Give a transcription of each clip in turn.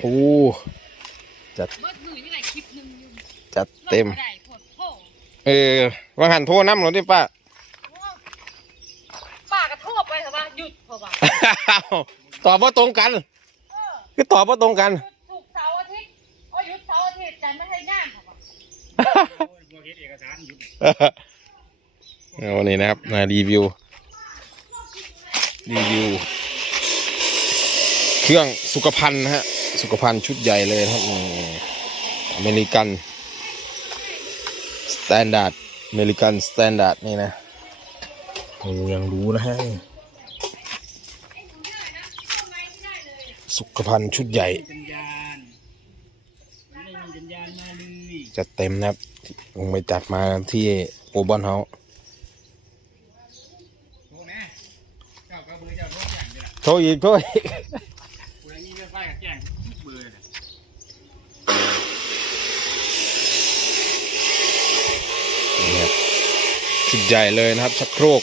โอ้จัดเบิดมือนี่ไหนคลิปหนึงอยู่จัดเต็มลงบ่ได้โพดโพเออวางหันโทรน้ำหรอที่ป้าป้าก็โทรไปเถอะว่าหยุดเพราะว่าตอบว่าตรงกันเออคือตอบว่าตรงกันหยุดถูกเสาร์อาทิตย์โอ้ยหยุดเสาร์อาทิตย์จันทร์ไม่ให้งานเพราะว่าบัวเฮ็ดเอกสารอยู่เอานี่นะครับมารีวิว รีวิว เครื่องสุขภัณฑ์นะฮะ สุขภัณฑ์ชุดใหญ่เลยนะครับนี่อเมริกันสแตนดาร์ดอเมริกันสแตนดาร์ดนี่นะโอ้ยังรู้นะฮะสุขภัณฑ์ชุดใหญ่สัญญาณไม่ได้มีสัญญาณมาเลยจัดเต็มนะครับลงไปจัดมาที่โอบอนเฮาส์โทษนะเจ้าก็เบอร์เจ้าโทษแจ้งเลยล่ะโทษอีกโทษอีก ผู้ใดมีเบอร์ไฟกับแจ้งทุกเบอร์เลย นี่ครับชุดใหญ่เลยนะครับ ชักโครก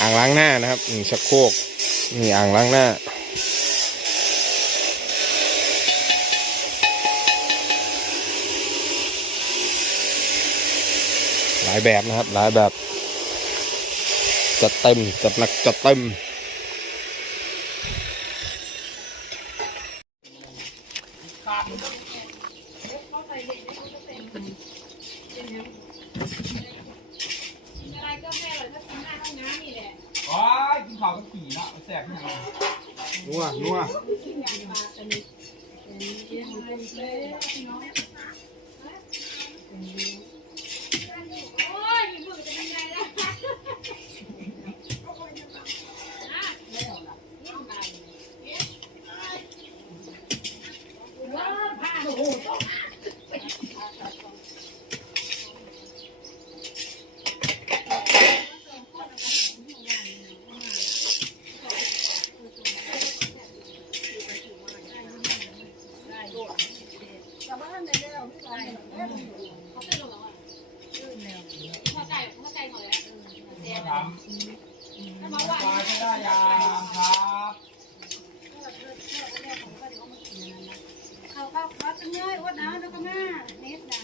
อ่างล้างหน้านะครับนี่ชักโครกนี่อ่างล้างหน้าหลายแบบนะครับ หลายแบบจัดเต็มจัดหนักจัดเต็ม อะไรก็แม่เลยถ้าทำหน้าห้องน้ำนี่แหละ อ๋อ กินข้าวกับขี่เนาะแสบยังไงนัวนัว โอ้ยมือจะเป็นไงล่ะผ้าโอ้โห เข้าใจเข้าใจหมดแล้วเสีย ถาม ถ้ามาว่า ปลาจะได้ยามครับ เขาเข้าวัดตั้งเยอะวัดน้ำแล้วก็มาเน็ตนะ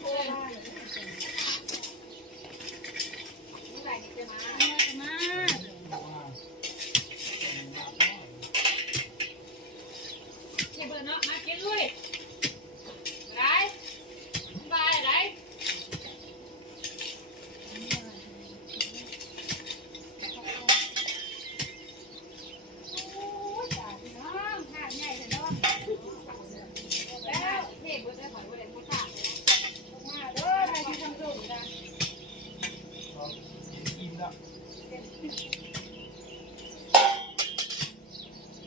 เมื่อไหร่จะมา มา เก็บเบอร์เนาะมาเก็บลุยไรบายไร น้องขาดใหญ่เลยเนาะ แล้วเทพเบอร์ได้หอยเบอร์ได้ไม่ขาดเลย มาเด้อใครที่ทำถูกนะ กินแล้ว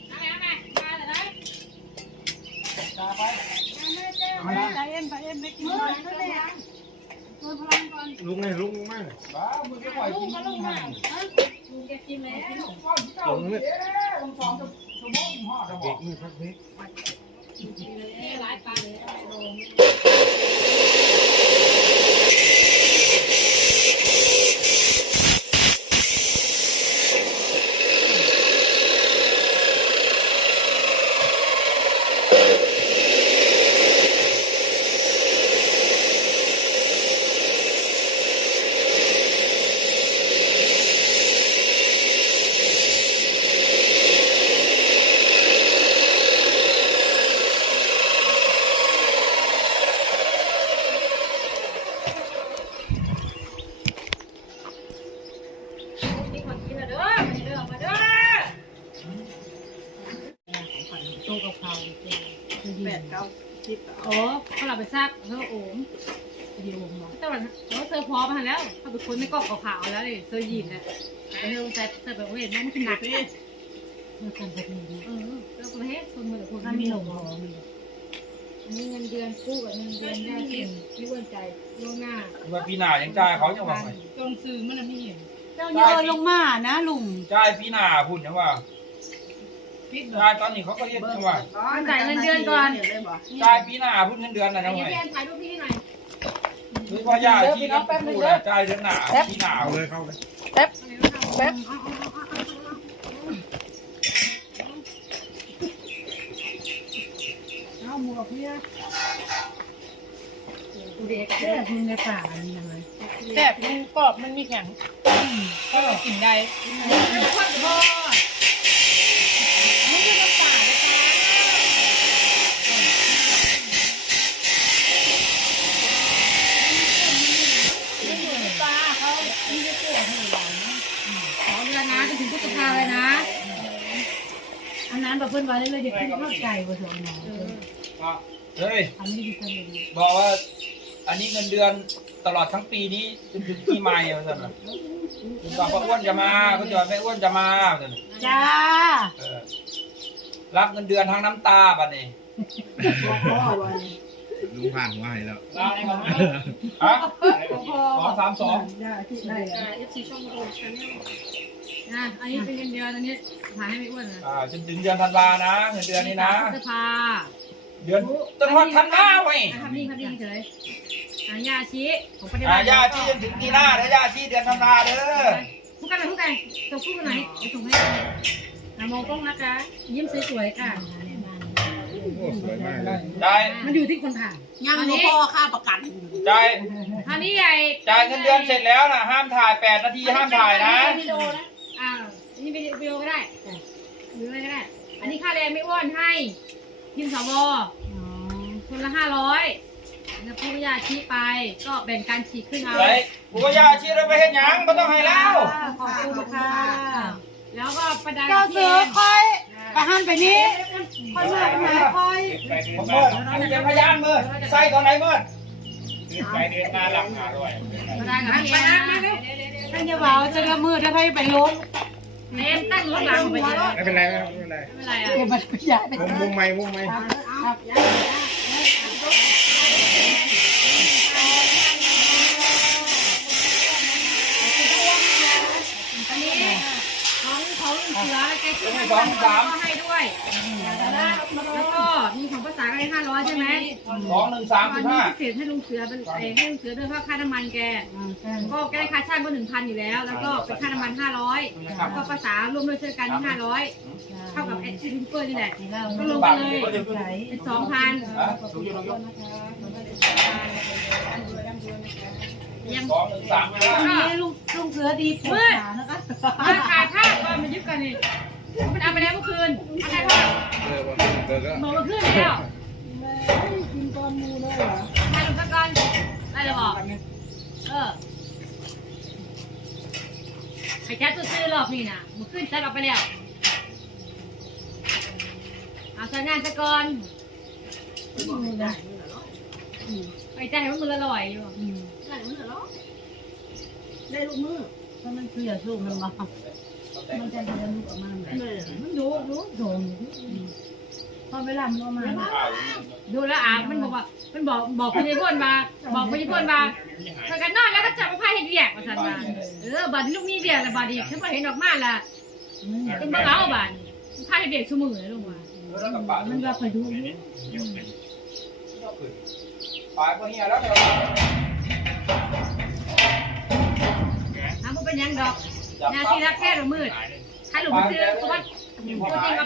เอาไหมเอาไหมมาเลยไร ตาไป มาแม่เจ้ามาใจเอ็นไปเอ็นไปกินข้าวแลุงไงลยลุงมากบ้ามึงจะปล่อยกินลุงมากลุงแกกินแล้วลุงเนี่ยลุงสองชั่วโมงห่อจะบอกนี่พักนี่หลายปาเลยมีคนกินแล้วเด้อมาเด้อมาเด้อ ตัวกับเขาแปดเก้าสิบ โอ้ เขาเราไปซักเธอโอมเดียวมองแต่วันเขาเธอพร้อมมาแล้วเขาเป็นคนไม่กอกขาวๆแล้วเลยเธอยีนเนี่ยเธอใส่เธอแบบว่าเห็นมันขึ้นหนักเลยมันกันแบบนี้เออแล้วก็เฮ้ยคนมือคนถ้ามีหลงหอมีอันนี้เงินเดือนกู้กับเงินเดือนได้สิ่งที่วันใจล่วงหน้าว่าปีหน้ายังจ่ายเขาจะว่าไงจนซื้อมันไม่เห็นเจ้าเยอะลงมานะลุงจ่ายปีหน้าพุ่นยังว่า ปิดยตอนนี้เขาก็เรียกว่าอ๋จ่ายเงินเดือนก่อนจ่ตายปีหน้าพูดเงินเดือนนะน้อเรยหวม่อนถ่ายรูปพี่หน่อยหรือว่ายาที่น้องพูดนะตายเดือนหน้าปีหนาเเลยเข้าเลยแป๊บเอาหมวกเนี่ยแค่คุในป่าอันนี้เลยแซ่บมันกรอบมันมีแข็งก็กินได้ นะจนถึงพฤษภาเลยนะอันนั้นแบบเพิ่นไว้เลยเด็กขึ้นข้าวไก่ผสมหนออะเฮ้ย อันนี้ดีจังเลยบอกว่า อันนี้เงินเดือนตลอดทั้งปีนี้จนถึงปีใหม่อะท่านน่ะคุณบอกว่าอ้วนจะมาคุณจอยไม่อ้วนจะมาท่านน่ะจ้าเออรับเงินเดือนทั้งน้ำตาบัดนี้ลุงผ่านหัวให้แล้วฮะสองสามสอง ได้เอฟซีช่องโรชาแนล นะอันนี้เป็นเงินเดือนอันนี้หาให้ไม่อ้วนนะอ่าจนถึงเดือนธันวานะเงินเดือนนี้นะ พฤษภาเดือนต้นฮอดธันวาไว้ยทำนี่ทำนี่เฉยอะยาชีของประเทศอ่าญาติที่จนถึงปีหน้าเด้อญาติที่เดือนธันวาเด้อพูดกันเลยพูดกันจะพูดกันไหนจะส่งให้นะมองกล้องนะคะ ยิ้มสวยๆค่ะโอ้สวยมากเลยจ่ายมันอยู่ที่คนถ่ายยังไม่พอค่าประกันจ่ายอันนี้ใหญ่จ่ายเงินเดือนเสร็จแล้วนะห้ามถ่ายแปดนาทีห้ามถ่ายนะ วิดีโอนะ อ่าอันนี้วิดีโอก็ได้หรืออะไรก็ได้ อันนี้ค่าแรงไม่อ้วนให้ทีมสวคนละห้าร้อยแล้วผู้ยาชี้ไป ก็แบ่งการฉีดขึ้นเอาไปกูก็ญาติที่เราไปเห็นหยังก็ต้องให้แล้วขอบคุณค่ะ แล้วก็ประดาเจ้าเสือคอยไปหันไปนี้คอยมาหาคอยผมเมื่ออันนี้เป็นพยานเมื่อใส่ตอนไหนเมื่อไปเดือนหน้าหลังหาด้วยประดากับพี่เอ็มนะท่านจะบอกจะละมือถ้าใครไปล้ม เอ็มตั้งรถหลังไปเลยไม่เป็นไรไม่เป็นไรไม่เป็นไรอะเก็บมันขยะไปมุมมุมไม้มุมไม้ครับอันนี้ของของเสือแกซื้อมาสองก็ให้ ด้วยแล้วก็มีของภาษาก็ได้ห้าร้อยใช่ไหมสองหนึ่งสามตอสินบนี้ห้าพิเศษให้ลุงเสือเป็นไอ้ให้ลุงเสือด้วยเพราะค่าน้ำมันแก ก็แกได้ค่าช่างก็หนึ่งพันอยู่แล้ว แล้วก็เป็นค่าน้ำมันห้าร้อยแล้วก็ภาษารวมด้วยช่วยกันห้าร้อยเท่ากับแอดชินเปอร์นี่แหละ ก็ลงไปเลยเป็นสองพันยังสองหนึ่งสามห้านี่ลุงลุงเสือดีปวดขานะคะมาขายผ้าก่อนมายึดกันนี่ มันเอาไปแล้วเมื่อคืนเอาไปผ้าเออวันเกิดก็บอกเมื่อคืนแล้วกินก้อนมูเลยเหรอให้ลงสักก่อนได้เลยบอเออไอ้แจ๊ตัวซื้อรอบนี่นะเมื่อคืนจัดเอาไปแล้วเอาใช้งานซะก่อนได้ไปใจให้มันมือละลอยอยู่ได้หรอได้ลูกมือถ้ามันคืออย่าสู้มันมา มันจะเดินลูกออกมามันดูดูโดนพอเวลามันออกมาดูแล้วอะมันบอกว่า มันบอกบอกพยาบาลมาบอกพยาบาลมาเธอกันนอนแล้วก็จับมาพายเห็ดเบียกมาสั่นมาเออบาดลูกมีเบียกแล้วบาดนี้ฉันพอเห็นออกมาละเป็นบ้าเอาบาดพายเห็ดเบียกชั่วมือเลยลงมามันว่าไปดูป่าก็เฮียแล้วเดี๋ยวถามว่าเป็นยังดอก นาทีบละแค่หรือมืดถ้าหลุมซื้อตัวตัวจริงกับ